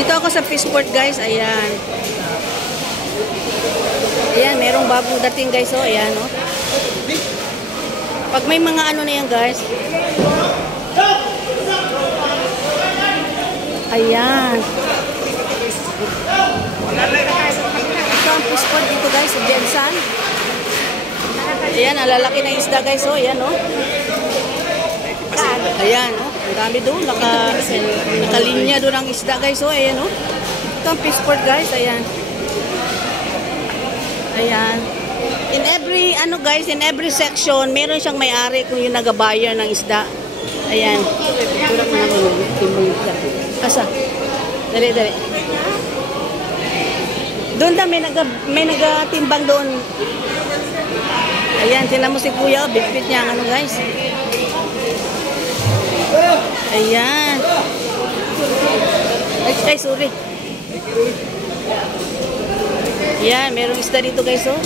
Dito ako sa Fishport guys, ayan. Ayan, merong bagong dating guys, oh, ayan, oh. Pag may mga ano na yan guys. Ayan. Ito ang Fishport dito guys, sa Jensan. Ayan, ang lalaki ng isda guys, oh, ayan, oh. Ayan, oh. Ang dami doon, nakalinya doon ang isda guys, oh, ayan, oh. Ito ang Fishport guys, ayan. Ayan. In every, ano guys, in every section, meron siyang may-ari kung yung nagabayar ng isda. Ayan. Tulak na naman yung timbang isda. Asa? Dali, dali. Doon na, may nagatimbang doon. Ayan, tinan mo si kuya, oh, bit-bit niya ang ano guys. Ayan. Ay, sorry. Ayan, merong isda dito guys, oh.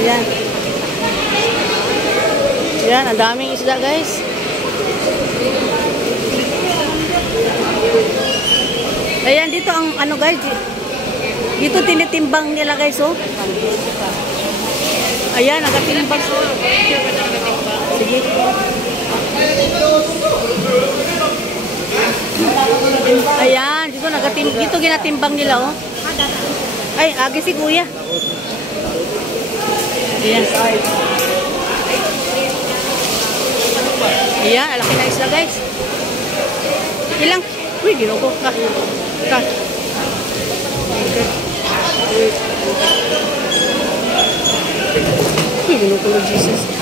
Ayan. Ayan, ang daming isda guys. Ayan, dito ang ano guys, dito tinitimbang nila guys, oh. Ayan, nagatimbang. Sige. Ayan, dito ginatimbang nila, oh. Ay, agi si kuya. Ayan. Ayan, alaki na isla guys. Ilang? Uy, ginoko. Ka. Uy, ginoko na Jesus.